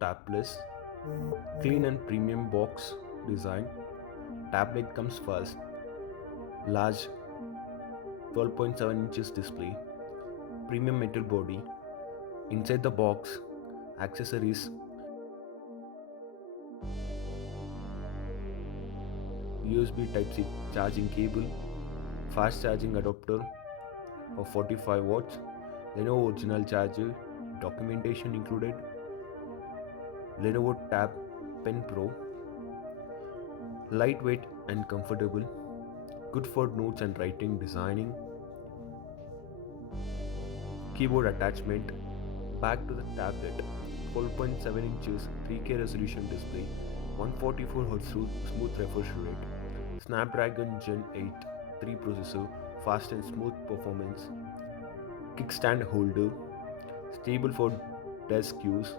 tabless, clean and premium box design. Tablet comes first, large 12.7 inches display, premium metal body. Inside the box, accessories, USB Type-C charging cable, fast charging adapter of 45 watts, Lenovo original charger, documentation included, Lenovo Tab Pen Pro, lightweight and comfortable, good for notes and writing, designing, keyboard attachment, back to the tablet, 12.7 inches 3K resolution display, 144Hz smooth refresh rate, Snapdragon Gen 8 3 processor, fast and smooth performance, kickstand holder, stable for desk use,